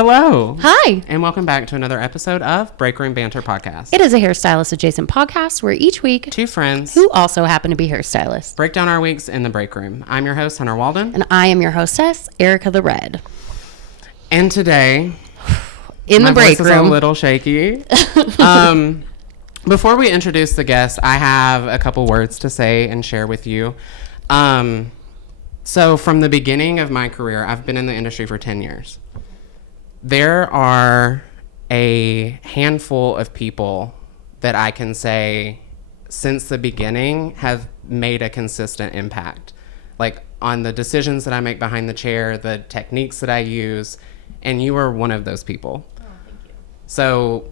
Hello. Hi. And welcome back to another episode of Break Room Banter Podcast. It is a hairstylist adjacent podcast where each week two friends who also happen to be hairstylists break down our weeks in the break room. I'm your host, Hunter Walden. And I am your hostess, Erica the Red. And today, in the break room, is a little shaky. Before we introduce the guest, I have a couple words to say and share with you. So from the beginning of my career, I've been in the industry for 10 years. There are a handful of people that I can say since the beginning have made a consistent impact, like on the decisions that I make behind the chair, the techniques that I use, and you are one of those people. Oh, thank you. So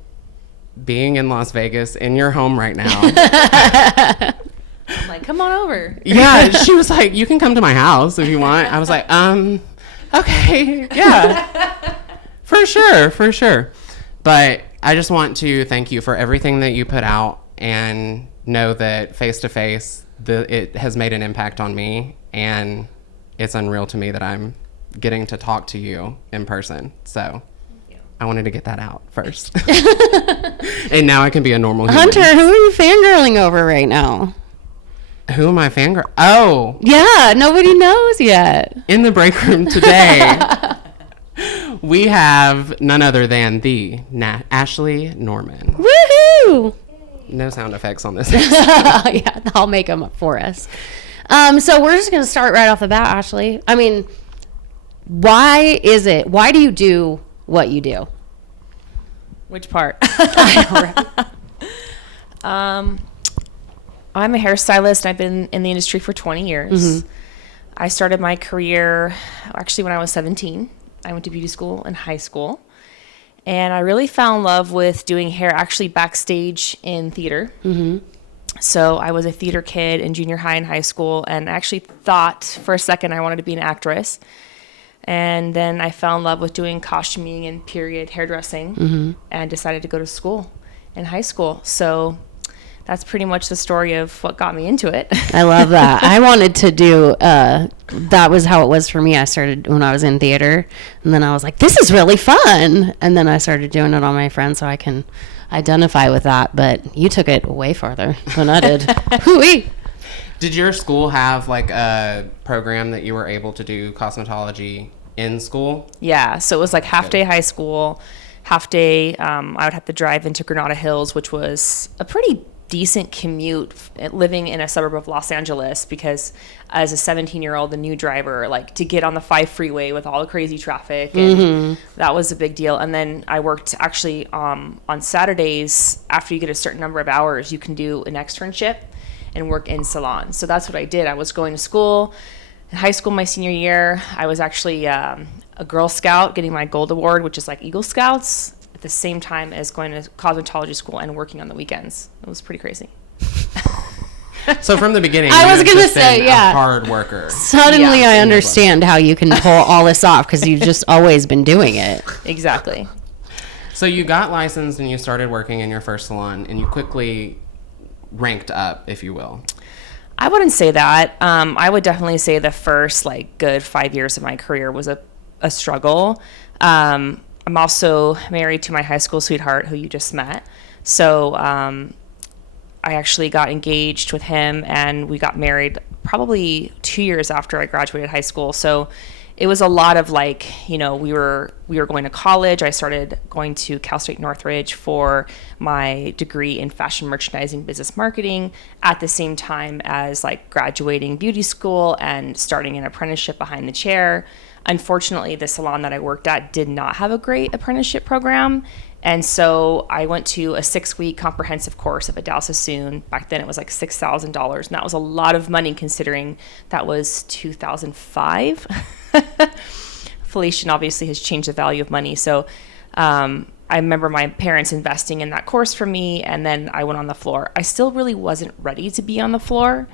being in Las Vegas, in your home right now. I'm like, come on over. Yeah, she was like, you can come to my house if you want. I was like, okay, yeah. For sure. But I just want to thank you for everything that you put out and know that face to face, it has made an impact on me, and it's unreal to me that I'm getting to talk to you in person. So I wanted to get that out first. And now I can be a normal human. Hunter, who are you fangirling over right now? Who am I fangirl? Oh. Yeah, nobody knows yet. In the break room today, we have none other than the Ashlee Norman. Woohoo! No sound effects on this. Yeah, I'll make them up for us. So we're just going to start right off the bat, Ashlee. I mean, why do you do what you do? Which part? I'm a hairstylist. I've been in the industry for 20 years. Mm-hmm. I started my career actually when I was 17. I went to beauty school in high school. And I really fell in love with doing hair actually backstage in theater. Mm-hmm. So I was a theater kid in junior high and high school, and I actually thought for a second I wanted to be an actress. And then I fell in love with doing costuming and period hairdressing, mm-hmm. and decided to go to school in high school. So that's pretty much the story of what got me into it. I love that. I wanted to do, that was how it was for me. I started when I was in theater, and then I was like, this is really fun. And then I started doing it on my friends so I can identify with that. But you took it way farther than I did. Hooey. Did your school have like a program that you were able to do cosmetology in school? Yeah, so it was like half day high school, half day I would have to drive into Granada Hills, which was a pretty decent commute living in a suburb of Los Angeles, because as a 17-year-old, a new driver, like to get on the 5 freeway with all the crazy traffic, and mm-hmm. that was a big deal. And then I worked actually on Saturdays. After you get a certain number of hours, you can do an externship and work in salons. So that's what I did. I was going to school in high school. My senior year, I was actually a Girl Scout, getting my gold award, which is like Eagle Scouts, at the same time as going to cosmetology school and working on the weekends. It was pretty crazy. So from the beginning, I was going to say, yeah, a hard worker. Suddenly I understand how you can pull all this off, because you've just always been doing it. Exactly. So you got licensed and you started working in your first salon, and you quickly ranked up, if you will. I wouldn't say that. I would definitely say the first like good 5 years of my career was a struggle. I'm also married to my high school sweetheart, who you just met. So I actually got engaged with him, and we got married probably 2 years after I graduated high school. So it was a lot of like, we were going to college. I started going to Cal State Northridge for my degree in fashion merchandising, business marketing, at the same time as like graduating beauty school and starting an apprenticeship behind the chair. Unfortunately, the salon that I worked at did not have a great apprenticeship program. And so I went to a 6-week comprehensive course of Adele Sassoon. Back then it was like $6,000. And that was a lot of money considering that was 2005. Inflation obviously has changed the value of money. So I remember my parents investing in that course for me. And then I went on the floor. I still really wasn't ready to be on the floor.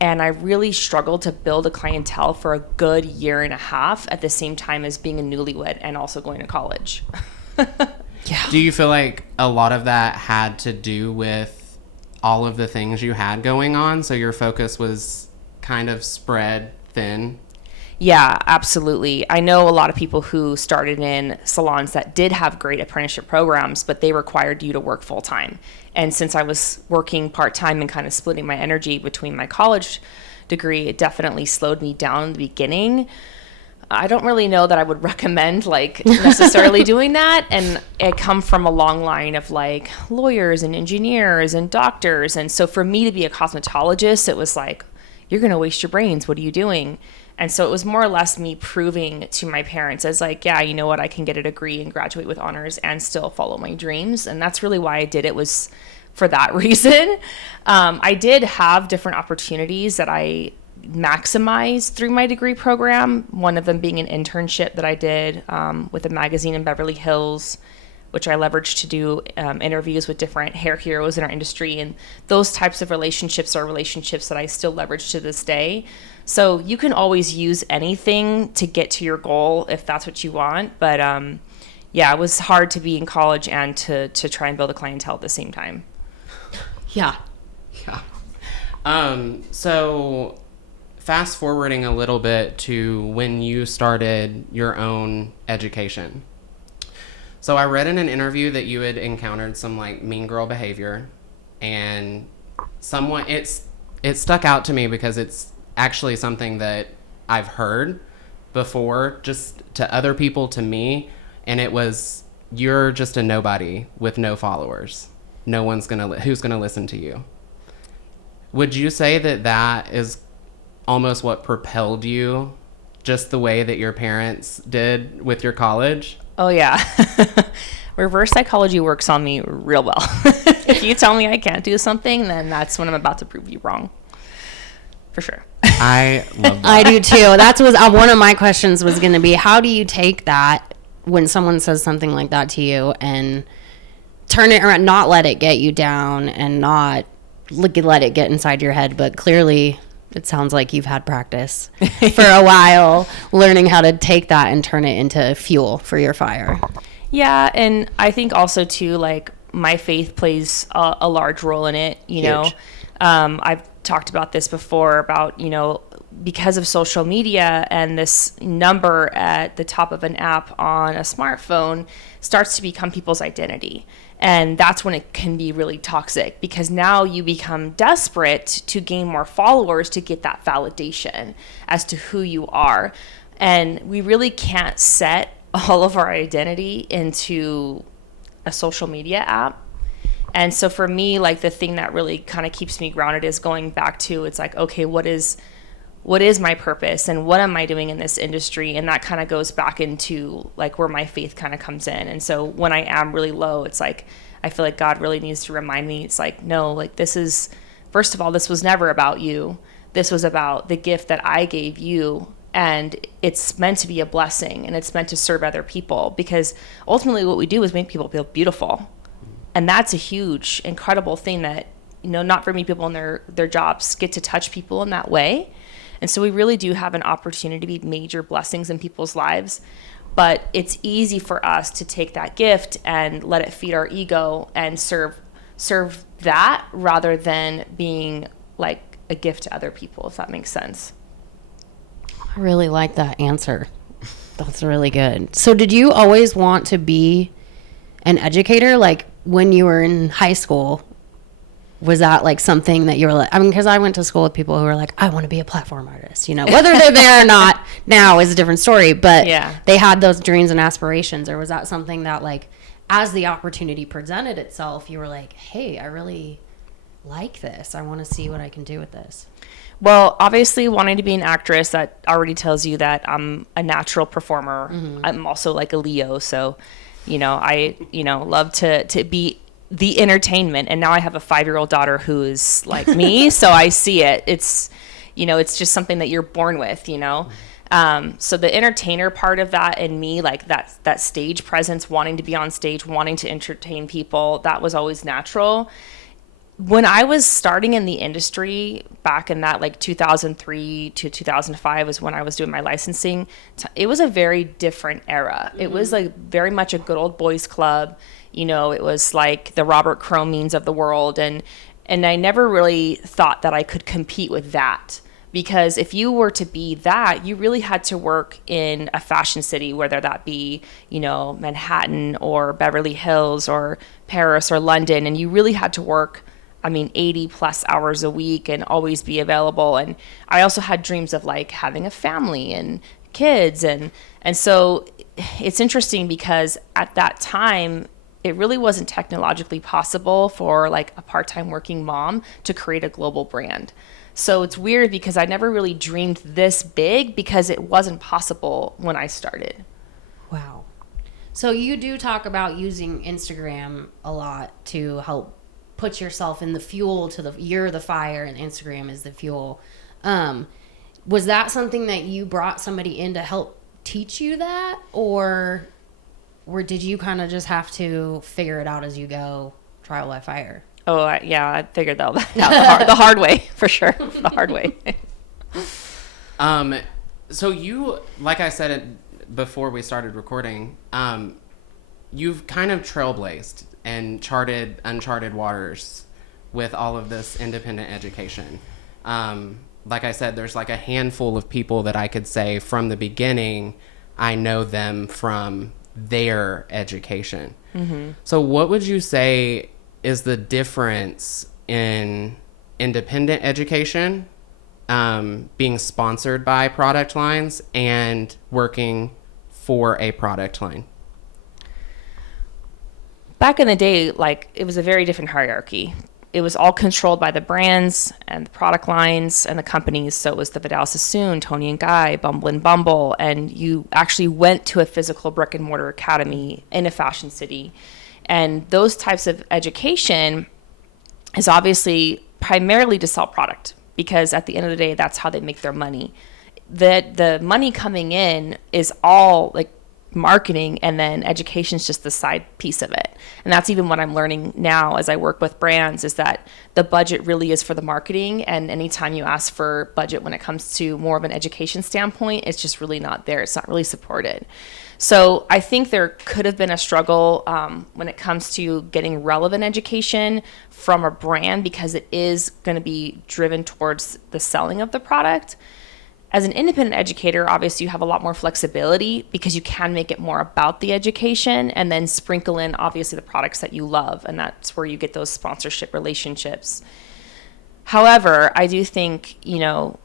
And I really struggled to build a clientele for a good year and a half at the same time as being a newlywed and also going to college. Yeah. Do you feel like a lot of that had to do with all of the things you had going on? So your focus was kind of spread thin? Yeah, absolutely. I know a lot of people who started in salons that did have great apprenticeship programs, but they required you to work full time. And since I was working part time and kind of splitting my energy between my college degree, it definitely slowed me down in the beginning. I don't really know that I would recommend like necessarily doing that. And I come from a long line of like lawyers and engineers and doctors. And so for me to be a cosmetologist, it was like, you're going to waste your brains. What are you doing? And so it was more or less me proving to my parents as like, yeah, you know what, I can get a degree and graduate with honors and still follow my dreams. And that's really why I did it, was for that reason. I did have different opportunities that I maximized through my degree program. One of them being an internship that I did with a magazine in Beverly Hills, which I leveraged to do interviews with different hair heroes in our industry. And those types of relationships are relationships that I still leverage to this day. So you can always use anything to get to your goal if that's what you want. But yeah, it was hard to be in college and to try and build a clientele at the same time. Yeah. So fast forwarding a little bit to when you started your own education. So I read in an interview that you had encountered some like mean girl behavior, and it stuck out to me because it's actually something that I've heard before, just to other people, to me, and it was, you're just a nobody with no followers. No one's who's gonna listen to you. Would you say that is almost what propelled you, just the way that your parents did with your college? Oh, yeah. Reverse psychology works on me real well. If you tell me I can't do something, then that's when I'm about to prove you wrong. For sure. I love that. I do too. That's was one of my questions was going to be, how do you take that when someone says something like that to you and turn it around, not let it get you down and not let it get inside your head? But clearly it sounds like you've had practice for a while learning how to take that and turn it into fuel for your fire. Yeah, and I think also too, like, my faith plays a large role in it. You know, I've talked about this before about, you know, because of social media and this number at the top of an app on a smartphone starts to become people's identity. And that's when it can be really toxic, because now you become desperate to gain more followers to get that validation as to who you are. And we really can't set all of our identity into a social media app. And so for me, like, the thing that really kind of keeps me grounded is going back to, it's like, okay, what is my purpose and what am I doing in this industry? And that kind of goes back into like where my faith kind of comes in. And so when I am really low, it's like, I feel like God really needs to remind me, it's like, no, like, this is, first of all, this was never about you. This was about the gift that I gave you. And it's meant to be a blessing, and it's meant to serve other people, because ultimately what we do is make people feel beautiful. And that's a huge, incredible thing that, you know, not very many people in their jobs get to touch people in that way. And so we really do have an opportunity to be major blessings in people's lives. But it's easy for us to take that gift and let it feed our ego and serve that, rather than being like a gift to other people, if that makes sense. I really like that answer. That's really good. So did you always want to be an educator? Like, when you were in high school, was that like something that you were like, I mean, because I went to school with people who were like, I want to be a platform artist, you know, whether they're there or not now is a different story, but yeah, they had those dreams and aspirations. Or was that something that, like, as the opportunity presented itself, you were like, hey, I really like this. I want to see what I can do with this. Well, obviously, wanting to be an actress, that already tells you that I'm a natural performer. Mm-hmm. I'm also like a Leo, so, you know, I, you know, love to be the entertainment. And now I have a 5-year-old daughter who is like me, so I see it. It's, you know, it's just something that you're born with, you know. So the entertainer part of that in me, like that stage presence, wanting to be on stage, wanting to entertain people, that was always natural. When I was starting in the industry back in that like 2003 to 2005 was when I was doing my licensing. It was a very different era. Mm-hmm. It was like very much a good old boys club. You know, it was like the Robert Cromeans of the world. And I never really thought that I could compete with that. Because if you were to be that, you really had to work in a fashion city, whether that be, you know, Manhattan or Beverly Hills or Paris or London. And you really had to work, I mean, 80 plus hours a week and always be available. And I also had dreams of like having a family and kids. And so it's interesting because at that time, it really wasn't technologically possible for like a part-time working mom to create a global brand. So it's weird because I never really dreamed this big because it wasn't possible when I started. Wow. So you do talk about using Instagram a lot to help put yourself in the fuel you're the fire and Instagram is the fuel. Was that something that you brought somebody in to help teach you that? Or did you kind of just have to figure it out as you go, trial by fire? Oh, yeah, I figured that out the hard way, for sure. The hard way. So you, like I said before we started recording, you've kind of trailblazed and charted uncharted waters with all of this independent education. Like I said, there's like a handful of people that I could say from the beginning, I know them from their education. Mm-hmm. So what would you say is the difference in independent education, being sponsored by product lines, and working for a product line? Back in the day, like, it was a very different hierarchy. It was all controlled by the brands and the product lines and the companies. So it was the Vidal Sassoon, Toni and Guy, Bumble and Bumble, and you actually went to a physical brick and mortar academy in a fashion city. And those types of education is obviously primarily to sell product, because at the end of the day, that's how they make their money. The money coming in is all like marketing, and then education is just the side piece of it. And that's even what I'm learning now as I work with brands, is that the budget really is for the marketing, and anytime you ask for budget when it comes to more of an education standpoint, it's just really not there. It's not really supported. So I think there could have been a struggle when it comes to getting relevant education from a brand, because it is going to be driven towards the selling of the product. As an independent educator, obviously you have a lot more flexibility because you can make it more about the education and then sprinkle in obviously the products that you love, and that's where you get those sponsorship relationships. However, I do think, you know,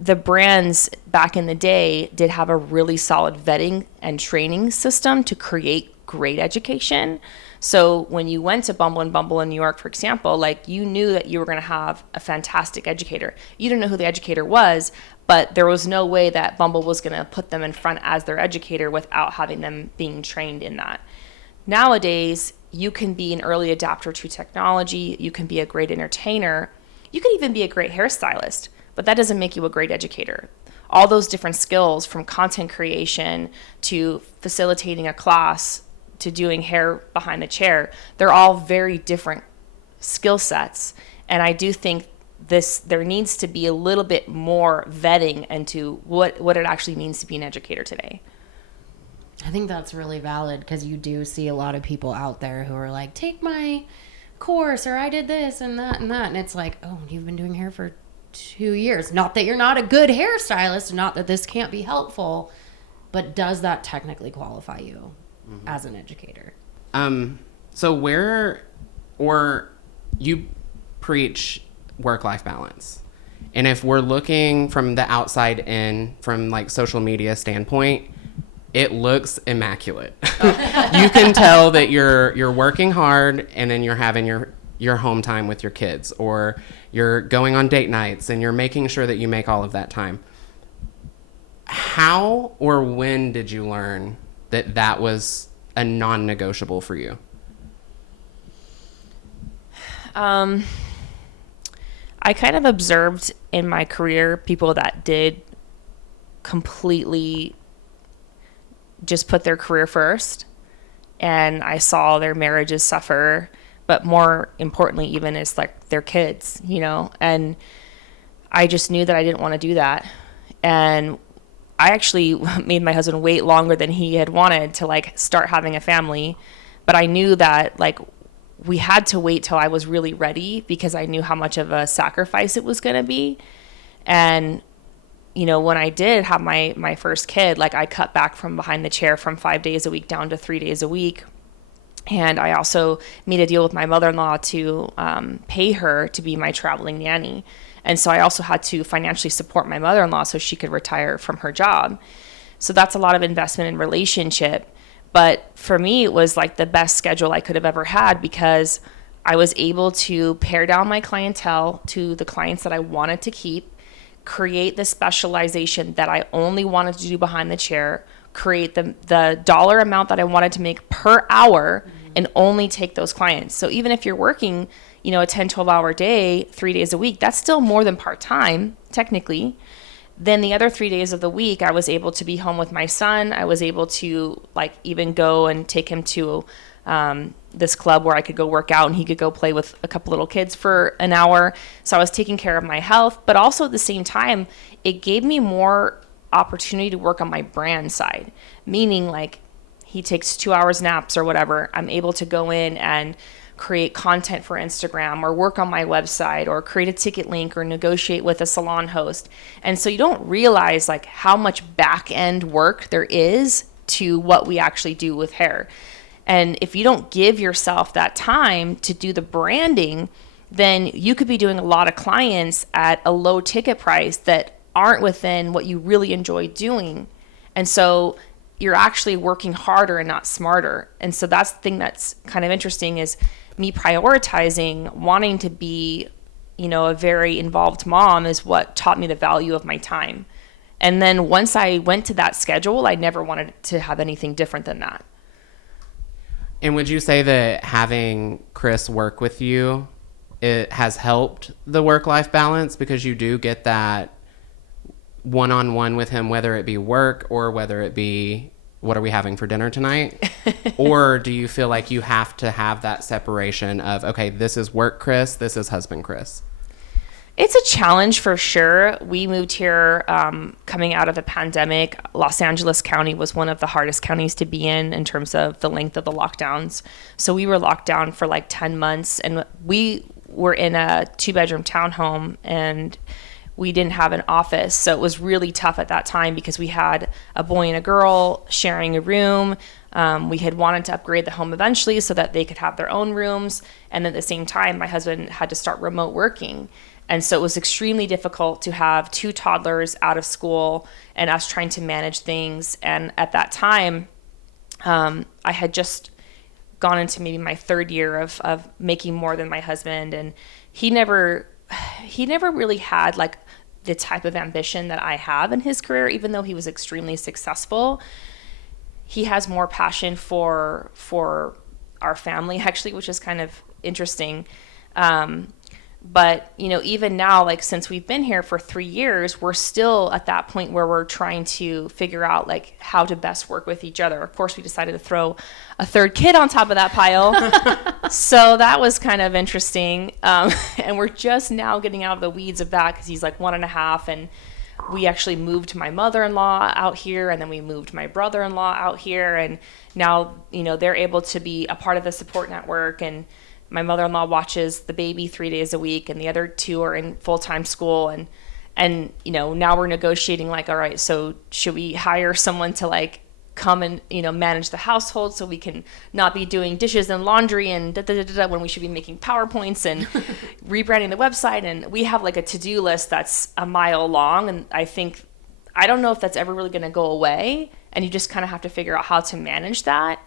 the brands back in the day did have a really solid vetting and training system to create great education. So when you went to Bumble and Bumble in New York, for example, like, you knew that you were going to have a fantastic educator. You didn't know who the educator was, but there was no way that Bumble was going to put them in front as their educator without having them being trained in that. Nowadays, you can be an early adapter to technology. You can be a great entertainer. You can even be a great hairstylist, but that doesn't make you a great educator. All those different skills, from content creation to facilitating a class to doing hair behind the chair, they're all very different skill sets. And I do think there needs to be a little bit more vetting into what it actually means to be an educator today. I think that's really valid, because you do see a lot of people out there who are like, take my course, or I did this and that and that. And it's like, oh, you've been doing hair for 2 years. Not that you're not a good hairstylist, not that this can't be helpful, but does that technically qualify you as an educator? So you preach work-life balance. And if we're looking from the outside in, from like social media standpoint, it looks immaculate. You can tell that you're working hard, and then you're having your home time with your kids, or you're going on date nights, and you're making sure that you make all of that time. How or when did you learn that was a non-negotiable for you? I kind of observed in my career people that did completely just put their career first, and I saw their marriages suffer, but more importantly even is like their kids, you know, and I just knew that I didn't want to do that. And I actually made my husband wait longer than he had wanted to like start having a family, but I knew that like we had to wait till I was really ready, because I knew how much of a sacrifice it was going to be. And, you know, when I did have my first kid, like I cut back from behind the chair from 5 days a week down to 3 days a week. And I also made a deal with my mother-in-law to pay her to be my traveling nanny. And so I also had to financially support my mother-in-law so she could retire from her job. So that's a lot of investment in relationship. But for me, it was like the best schedule I could have ever had, because I was able to pare down my clientele to the clients that I wanted to keep, create the specialization that I only wanted to do behind the chair, create the dollar amount that I wanted to make per hour, and only take those clients. So even if you're working, you know, a 10, 12-hour day, 3 days a week, that's still more than part-time, technically. Then the other 3 days of the week, I was able to be home with my son. I was able to like even go and take him to this club where I could go work out and he could go play with a couple little kids for an hour. So I was taking care of my health, but also at the same time, it gave me more opportunity to work on my brand side, meaning like he takes 2 hours naps or whatever. I'm able to go in and create content for Instagram or work on my website or create a ticket link or negotiate with a salon host. And so you don't realize like how much back end work there is to what we actually do with hair. And if you don't give yourself that time to do the branding, then you could be doing a lot of clients at a low ticket price that aren't within what you really enjoy doing. And so you're actually working harder and not smarter. And so that's the thing that's kind of interesting, is me prioritizing wanting to be, you know, a very involved mom is what taught me the value of my time. And then once I went to that schedule, I never wanted to have anything different than that. And would you say that having Chris work with you, it has helped the work-life balance, because you do get that one-on-one with him, whether it be work or whether it be what are we having for dinner tonight? Or do you feel like you have to have that separation of, okay, this is work Chris, this is husband Chris? It's a challenge for sure. We moved here coming out of the pandemic. Los Angeles County was one of the hardest counties to be in terms of the length of the lockdowns. So we were locked down for like 10 months, and we were in a 2-bedroom townhome, and we didn't have an office. So it was really tough at that time because we had a boy and a girl sharing a room. We had wanted to upgrade the home eventually so that they could have their own rooms. And at the same time, my husband had to start remote working. And so it was extremely difficult to have 2 toddlers out of school and us trying to manage things. And at that time, I had just gone into maybe my 3rd year of making more than my husband. And he never really had like the type of ambition that I have in his career, even though he was extremely successful. He has more passion for our family, actually, which is kind of interesting. But, you know, even now, like since we've been here for 3 years, we're still at that point where we're trying to figure out like how to best work with each other. Of course, we decided to throw a 3rd kid on top of that pile. So that was kind of interesting. And we're just now getting out of the weeds of that because he's like 1.5. And we actually moved my mother-in-law out here, and then we moved my brother-in-law out here. And now, you know, they're able to be a part of the support network. And my mother-in-law watches the baby 3 days a week, and the other 2 are in full-time school. And you know, now we're negotiating like, all right, so should we hire someone to like come and, you know, manage the household so we can not be doing dishes and laundry and when we should be making PowerPoints and rebranding the website. And we have like a to-do list that's a mile long. And I don't know if that's ever really going to go away. And you just kind of have to figure out how to manage that.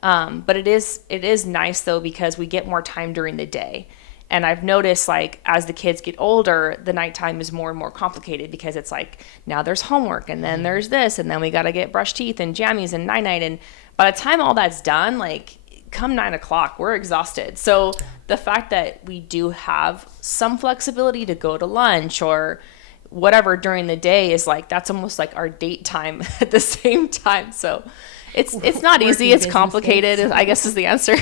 But it is nice though, because we get more time during the day. And I've noticed like as the kids get older, the nighttime is more and more complicated because it's like now there's homework and then there's this and then we got to get brush teeth and jammies and night-night. And by the time all that's done, like come 9 o'clock, we're exhausted. So the fact that we do have some flexibility to go to lunch or whatever during the day is like, that's almost like our date time at the same time. So it's not easy. It's complicated, I guess is the answer.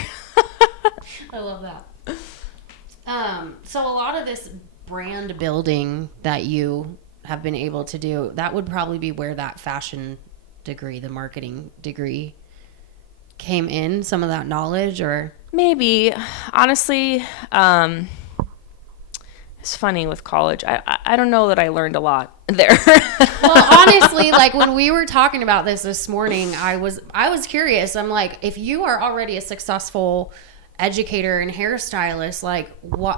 I love that. So a lot of this brand building that you have been able to do, that would probably be where that fashion degree, the marketing degree came in, some of that knowledge, or? Maybe. Honestly, It's funny with college. I don't know that I learned a lot there. Well, honestly, like when we were talking about this morning, I was curious. I'm like, if you are already a successful educator and hairstylist, like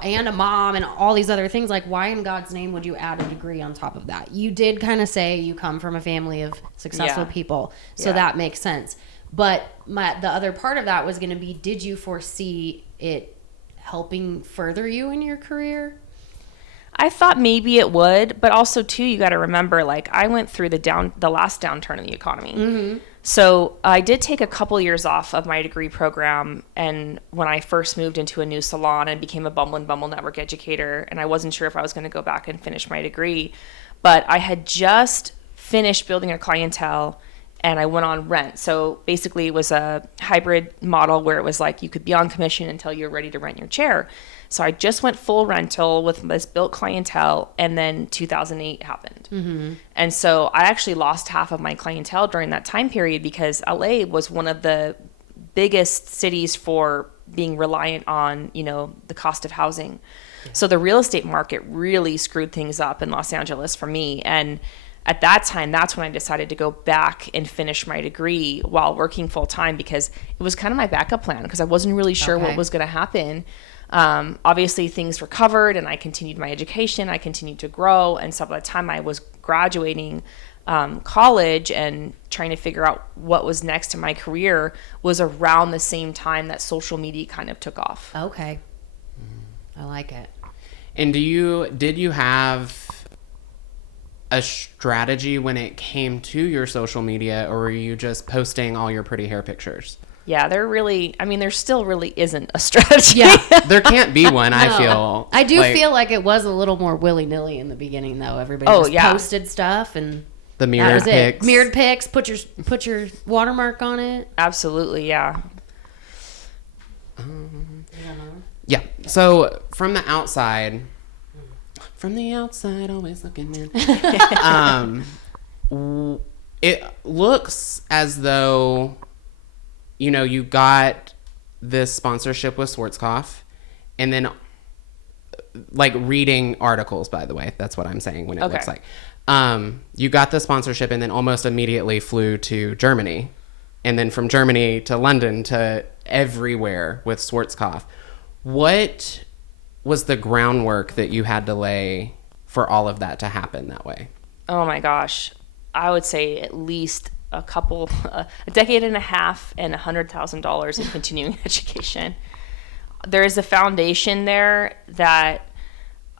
and a mom and all these other things, like why in God's name would you add a degree on top of that? You did kind of say you come from a family of successful people, so that makes sense. But the other part of that was going to be, did you foresee it helping further you in your career? I thought maybe it would, but also too, you got to remember, like I went through the last downturn in the economy. Mm-hmm. So I did take a couple years off of my degree program. And when I first moved into a new salon and became a Bumble and Bumble network educator, and I wasn't sure if I was going to go back and finish my degree, but I had just finished building a clientele and I went on rent. So basically it was a hybrid model where it was like you could be on commission until you're ready to rent your chair. So I just went full rental with this built clientele, and then 2008 happened. Mm-hmm. And so I actually lost half of my clientele during that time period because LA was one of the biggest cities for being reliant on, the cost of housing. Yeah. So the real estate market really screwed things up in Los Angeles for me. And at that time, that's when I decided to go back and finish my degree while working full time, because it was kind of my backup plan because I wasn't really sure what was going to happen. Obviously things recovered and I continued my education. I continued to grow. And so by the time I was graduating college and trying to figure out what was next in my career was around the same time that social media kind of took off. Okay. I like it. And did you have a strategy when it came to your social media, or were you just posting all your pretty hair pictures? Yeah, there still really isn't a strategy. Yeah. There can't be one, I feel. I do feel like it was a little more willy-nilly in the beginning, though. Everybody just posted stuff, and the mirrored pics. Mirrored pics, put your watermark on it. Absolutely, yeah. Yeah. So from the outside, always looking in. It looks as though, you got this sponsorship with Schwarzkopf, and then like reading articles, by the way, that's what I'm saying when it looks like. You got the sponsorship and then almost immediately flew to Germany, and then from Germany to London to everywhere with Schwarzkopf. What was the groundwork that you had to lay for all of that to happen that way? Oh my gosh. I would say at least a decade and a half and $100,000 in continuing education. There is a foundation there that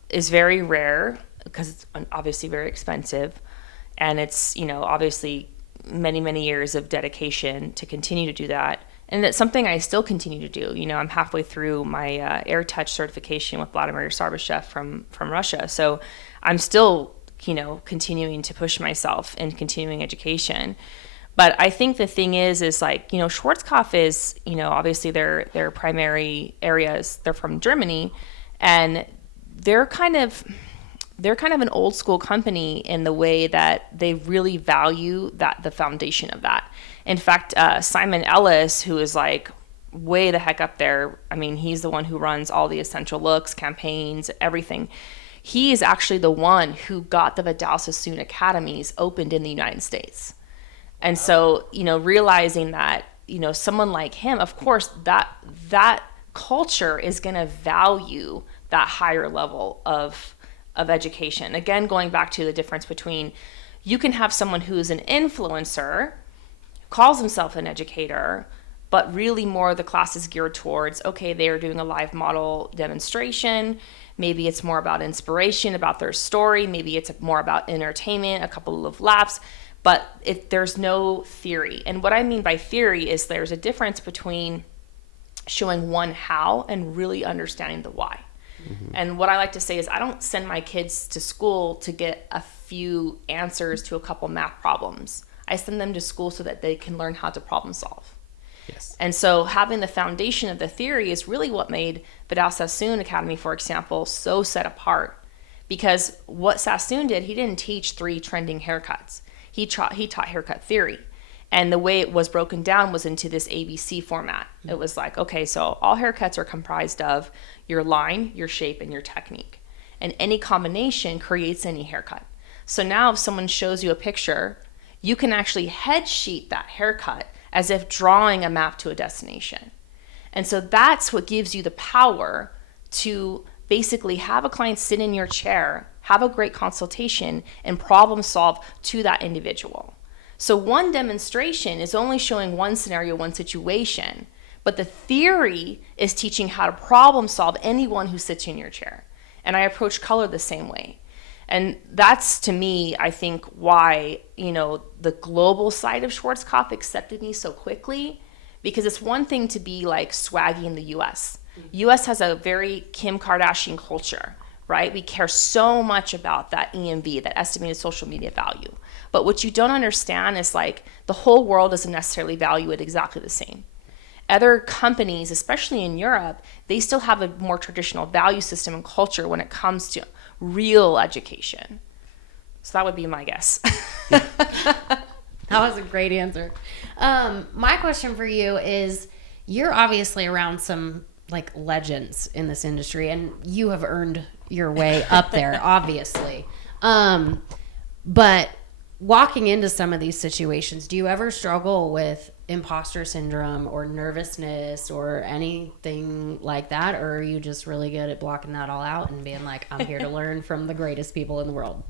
is very rare because it's obviously very expensive. And it's, obviously many, many years of dedication to continue to do that. And it's something I still continue to do. I'm halfway through my Air Touch certification with Vladimir Sarbashev from Russia. So I'm still, continuing to push myself in continuing education. But I think the thing is like, Schwarzkopf is, obviously their primary areas, they're from Germany, and they're kind of an old school company in the way that they really value the foundation of that. In fact, Simon Ellis, who is like way the heck up there, he's the one who runs all the Essential Looks campaigns, everything. He is actually the one who got the Vidal Sassoon Academies opened in the United States. And so, realizing that, someone like him, of course, that culture is going to value that higher level of education. Again, going back to the difference between, you can have someone who is an influencer, calls himself an educator, but really more the class is geared towards, okay, they are doing a live model demonstration. Maybe it's more about inspiration, about their story. Maybe it's more about entertainment, a couple of laughs. But there's no theory. And what I mean by theory is there's a difference between showing one how and really understanding the why. Mm-hmm. And what I like to say is I don't send my kids to school to get a few answers to a couple math problems. I send them to school so that they can learn how to problem solve. Yes. And so having the foundation of the theory is really what made Vidal Sassoon Academy, for example, so set apart. Because what Sassoon did, he didn't teach 3 trending haircuts. He taught haircut theory. And the way it was broken down was into this ABC format. Mm-hmm. It was like, okay, so all haircuts are comprised of your line, your shape, and your technique. and any combination creates any haircut. So now if someone shows you a picture, you can actually head sheet that haircut as if drawing a map to a destination. And so that's what gives you the power to basically have a client sit in your chair, have a great consultation, and problem solve to that individual. So one demonstration is only showing one scenario, one situation, but the theory is teaching how to problem solve anyone who sits in your chair. And I approach color the same way. And that's, to me, I think why, the global side of Schwarzkopf accepted me so quickly, because it's one thing to be like swaggy in the US. US has a very Kim Kardashian culture, right? We care so much about that EMV, that estimated social media value. But what you don't understand is like the whole world doesn't necessarily value it exactly the same. Other companies, especially in Europe, they still have a more traditional value system and culture when it comes to real education. So that would be my guess. That was a great answer. My question for you is, you're obviously around some like legends in this industry, and you have earned your way up there, obviously. But walking into some of these situations, do you ever struggle with imposter syndrome or nervousness or anything like that? Or are you just really good at blocking that all out and being like, I'm here to learn from the greatest people in the world?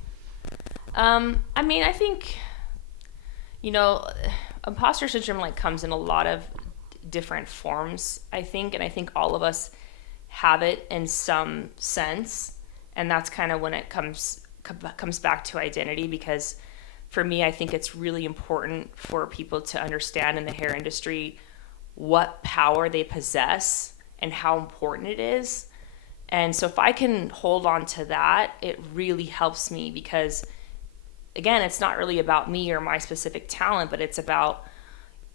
I think, imposter syndrome like comes in a lot of different forms, I think, and I think all of us have it in some sense. And that's kind of when it comes back to identity, because for me, I think it's really important for people to understand in the hair industry what power they possess and how important it is. And so if I can hold on to that, it really helps me, because again, it's not really about me or my specific talent, but it's about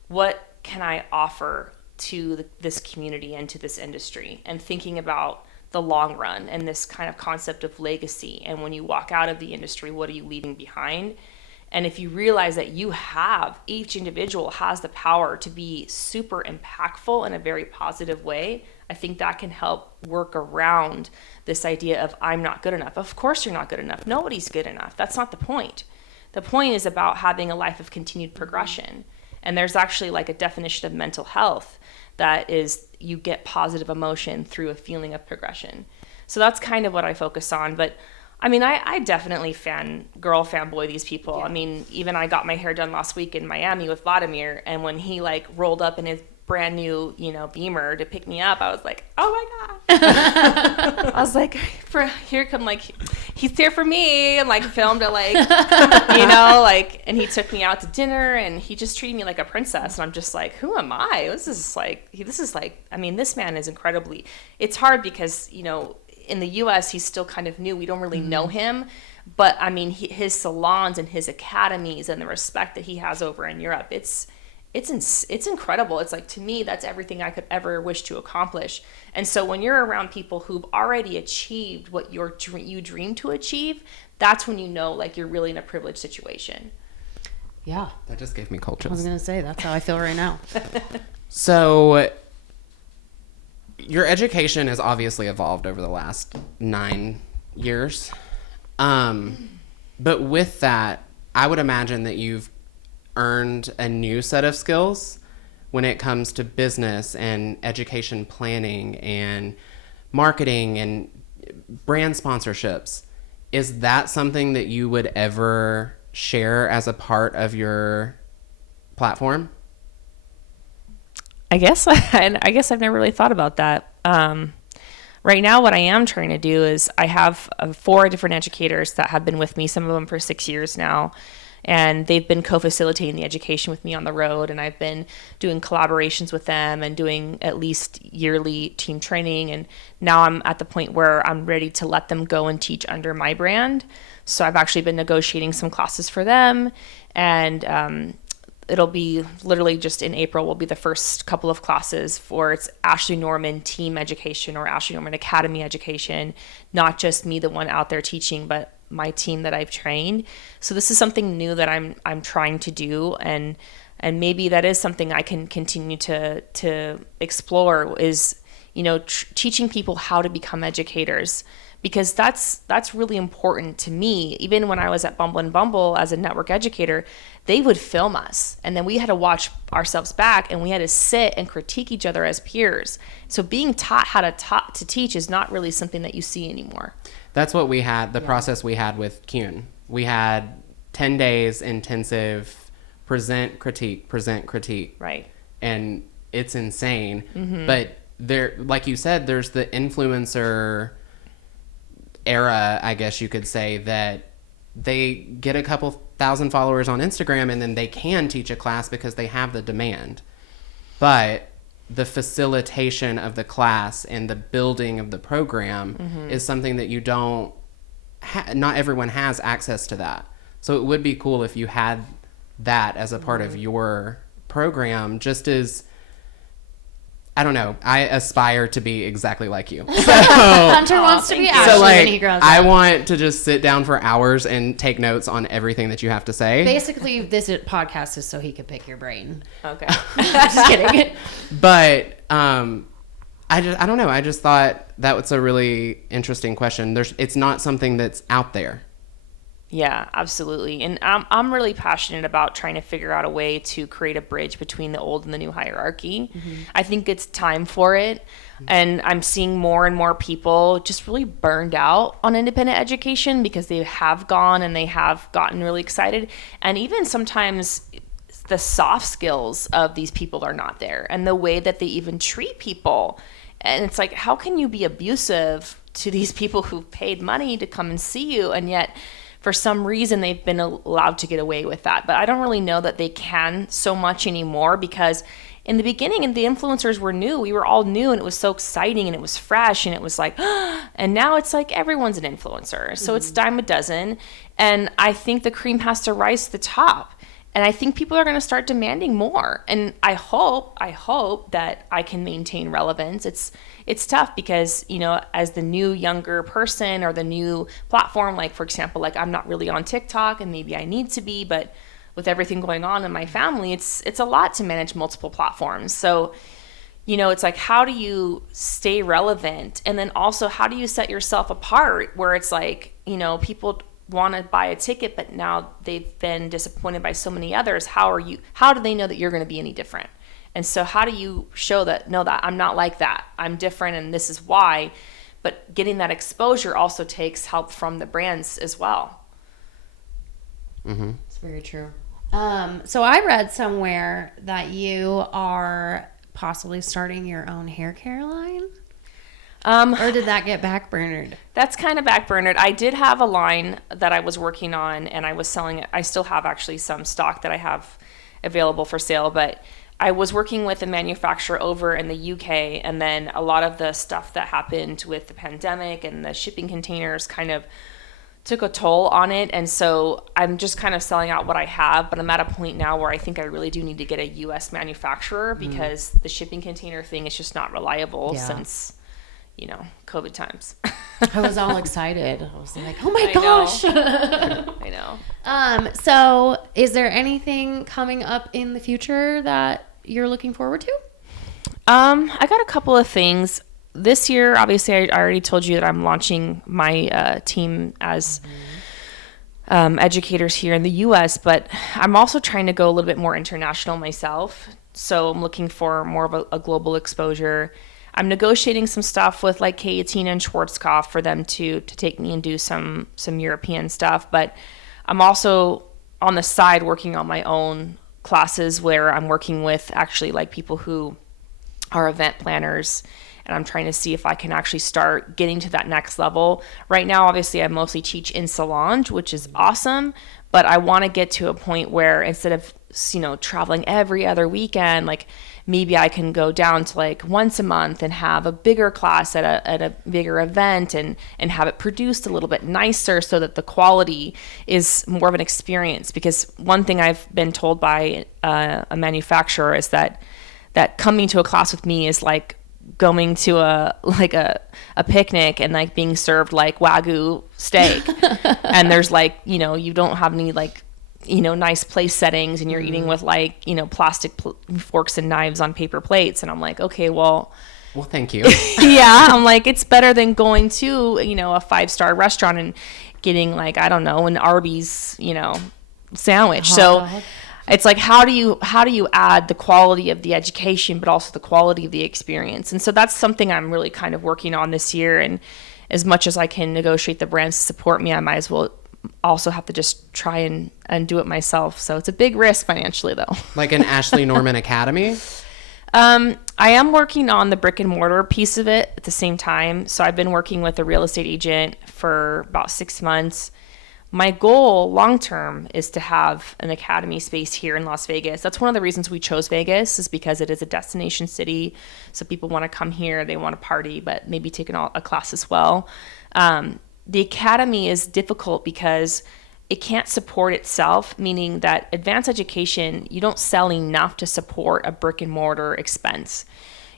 what can I offer to this community and to this industry, and thinking about the long run and this kind of concept of legacy. And when you walk out of the industry, what are you leaving behind? And if you realize that each individual has the power to be super impactful in a very positive way, I think that can help work around this idea of I'm not good enough. Of course you're not good enough. Nobody's good enough. That's not the point. The point is about having a life of continued progression. And there's actually like a definition of mental health that is you get positive emotion through a feeling of progression. So that's kind of what I focus on. But I definitely fanboy these people. Yeah. Even I got my hair done last week in Miami with Vladimir, and when he like rolled up in his brand new, Beamer to pick me up, I was like, oh my God. I was like, he's here for me, and like filmed it and he took me out to dinner, and he just treated me like a princess. And I'm just like, who am I? This man is incredibly, it's hard because, in the U.S., he's still kind of new. We don't really know him. But, his salons and his academies and the respect that he has over in Europe, it's incredible. It's like, to me, that's everything I could ever wish to accomplish. And so when you're around people who've already achieved what you dream to achieve, that's when like you're really in a privileged situation. Yeah. That just gave me cold chills. I was going to say, that's how I feel right now. So your education has obviously evolved over the last 9 years. But with that, I would imagine that you've earned a new set of skills when it comes to business and education planning and marketing and brand sponsorships. Is that something that you would ever share as a part of your platform? I guess I've never really thought about that. Right now, what I am trying to do is I have 4 different educators that have been with me, some of them for 6 years now, and they've been co-facilitating the education with me on the road, and I've been doing collaborations with them and doing at least yearly team training, and now I'm at the point where I'm ready to let them go and teach under my brand. So I've actually been negotiating some classes for them, and it'll be literally just in April will be the first couple of classes for its Ashlee Norman team education or Ashlee Norman Academy education, not just me, the one out there teaching, but my team that I've trained. So this is something new that I'm trying to do, and maybe that is something I can continue to explore, is teaching people how to become educators, because that's really important to me. Even when I was at Bumble and Bumble as a network educator, they would film us, and then we had to watch ourselves back, and we had to sit and critique each other as peers. So being taught how to teach is not really something that you see anymore. That's what we had, the process we had with CUNY. We had 10 days intensive present, critique. Right. And it's insane. But there, like you said, there's the influencer era, I guess you could say, that they get a couple thousand followers on Instagram and then they can teach a class because they have the demand. But the facilitation of the class and the building of the program is something that you don't not everyone has access to that. So it would be cool if you had that as a part of your program, just as, I don't know, I aspire to be exactly like you. So, Hunter wants to be Ashlee so when he grows up. I want to just sit down for hours and take notes on everything that you have to say. Basically, this podcast is so he could pick your brain. Okay. Just kidding. But I don't know. I just thought that was a really interesting question. It's not something that's out there. Yeah, absolutely. And I'm really passionate about trying to figure out a way to create a bridge between the old and the new hierarchy. I think it's time for it. And I'm seeing more and more people just really burned out on independent education because they have gone and they have gotten really excited. And even sometimes the soft skills of these people are not there, and the way that they even treat people. And it's like, how can you be abusive to these people who paid money to come and see you, and yet for some reason they've been allowed to get away with that? But I don't really know that they can so much anymore, because in the beginning, and the influencers were new, we were all new, and it was so exciting and it was fresh and it was like, and now it's like everyone's an influencer. So it's dime a dozen. And I think the cream has to rise to the top. And I think people are going to start demanding more. And I hope that I can maintain relevance. It's tough because, as the new younger person or the new platform, like, for example, like, I'm not really on TikTok and maybe I need to be, but with everything going on in my family, it's a lot to manage multiple platforms. So, it's like, how do you stay relevant? And then also, how do you set yourself apart where it's like, people want to buy a ticket, but now they've been disappointed by so many others. How do they know that you're going to be any different? And so how do you show that, no, that I'm not like that, I'm different, and this is why? But getting that exposure also takes help from the brands as well. It's very true. So I read somewhere that you are possibly starting your own hair care line. Or did that get backburnered? That's kind of backburnered. I did have a line that I was working on, and I was selling it. I still have actually some stock that I have available for sale, but I was working with a manufacturer over in the UK, and then a lot of the stuff that happened with the pandemic and the shipping containers kind of took a toll on it. And so I'm just kind of selling out what I have, but I'm at a point now where I think I really do need to get a US manufacturer, because the shipping container thing is just not reliable since COVID times. I was all excited. I was like, oh my gosh. I know. So is there anything coming up in the future that you're looking forward to? I got a couple of things. This year, obviously, I already told you that I'm launching my team as educators here in the U.S., but I'm also trying to go a little bit more international myself. So I'm looking for more of a global exposure. I'm negotiating some stuff with like K18 and Schwarzkopf for them to take me and do some European stuff. But I'm also on the side working on my own classes where I'm working with actually like people who are event planners, and I'm trying to see if I can actually start getting to that next level. Right now, obviously, I mostly teach in Solange, which is awesome, but I want to get to a point where instead of, traveling every other weekend, like maybe I can go down to like once a month and have a bigger class at a bigger event and have it produced a little bit nicer so that the quality is more of an experience. Because one thing I've been told by a manufacturer is that coming to a class with me is like going to a picnic and like being served like Wagyu steak and there's like, you don't have any like, nice place settings, and you're eating with like, plastic forks and knives on paper plates. And I'm like, okay, well, Well, thank you. Yeah, I'm like, it's better than going to, you know, a 5-star restaurant and getting like, I don't know, an Arby's, you know, sandwich. So it's like, how do you add the quality of the education, but also the quality of the experience? And so that's something I'm really kind of working on this year. And as much as I can negotiate the brands to support me, I might as well also have to just try and do it myself. So it's a big risk financially, though. Like an Ashlee Norman Academy? I am working on the brick and mortar piece of it at the same time. So I've been working with a real estate agent for about 6 months. My goal long term is to have an academy space here in Las Vegas. That's one of the reasons we chose Vegas, is because it is a destination city. So people want to come here, they want to party, but maybe take a class as well. The academy is difficult because it can't support itself, meaning that advanced education, you don't sell enough to support a brick and mortar expense.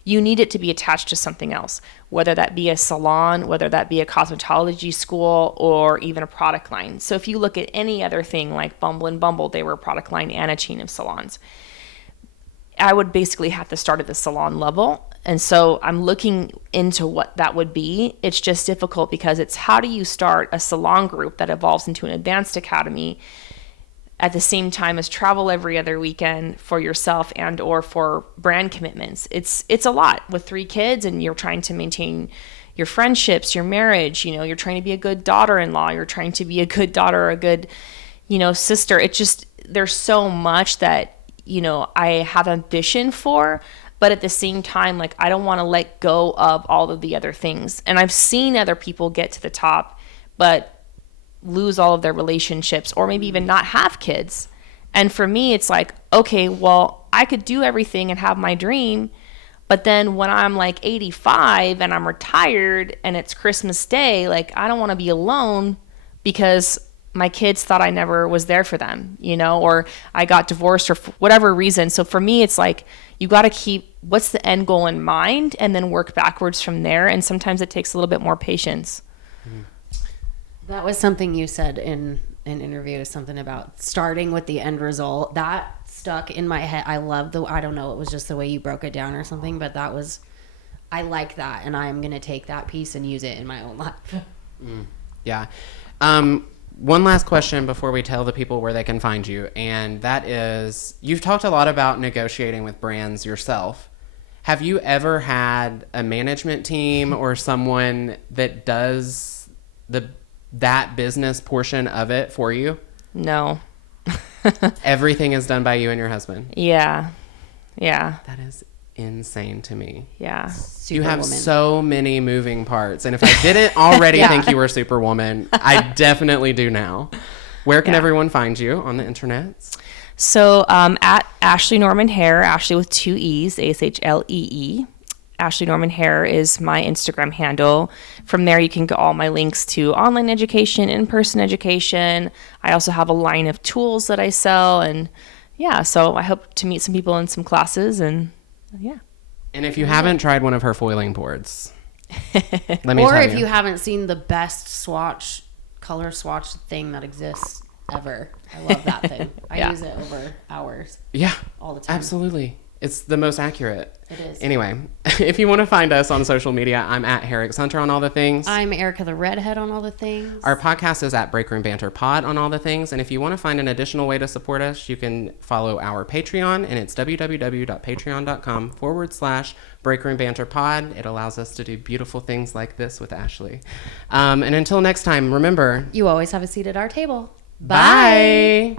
You need it to be attached to something else, whether that be a salon, whether that be a cosmetology school, or even a product line. So if you look at any other thing like Bumble and Bumble, they were a product line and a chain of salons. I would basically have to start at the salon level. And so I'm looking into what that would be. It's just difficult because it's, how do you start a salon group that evolves into an advanced academy at the same time as travel every other weekend for yourself and or for brand commitments? It's a lot with 3 kids, and you're trying to maintain your friendships, your marriage, you know, you're trying to be a good daughter-in-law, you're trying to be a good daughter, a good, you know, sister. It just, there's so much that, you know, I have ambition for, but at the same time, like, I don't want to let go of all of the other things. And I've seen other people get to the top, but lose all of their relationships, or maybe even not have kids. And for me, it's like, okay, well, I could do everything and have my dream, but then when I'm like 85 and I'm retired and it's Christmas Day, like, I don't want to be alone because my kids thought I never was there for them, you know, or I got divorced, or whatever reason. So for me, it's like, you got to keep what's the end goal in mind and then work backwards from there. And sometimes it takes a little bit more patience. That was something you said in an interview, something about starting with the end result. That stuck in my head. I love I don't know, it was just the way you broke it down or something, but I like that. And I'm going to take that piece and use it in my own life. Yeah. One last question before we tell the people where they can find you, and that is, you've talked a lot about negotiating with brands yourself. Have you ever had a management team or someone that does that business portion of it for you? No. Everything is done by you and your husband? Yeah. That is insane to me. Yeah. You have so many moving parts. And if I didn't already think you were Superwoman, I definitely do now. Where can everyone find you on the internet? So at Ashlee Norman Hair, Ashlee with 2 E's, Ashlee. Ashlee Norman Hair is my Instagram handle. From there, you can get all my links to online education, in-person education. I also have a line of tools that I sell. And yeah, so I hope to meet some people in some classes, and yeah. And if you haven't tried one of her foiling boards, let me or tell if you haven't seen the best color swatch thing that exists ever. I love that thing. I use it over hours. Yeah. All the time. Absolutely. It's the most accurate. It is. Anyway, if you want to find us on social media, I'm at Herrick's Hunter on all the things. I'm Erica the Redhead on all the things. Our podcast is at Break Room Banter Pod on all the things. And if you want to find an additional way to support us, you can follow our Patreon, and it's www.patreon.com/Break Room Banter Pod. It allows us to do beautiful things like this with Ashlee. And until next time, remember, you always have a seat at our table. Bye.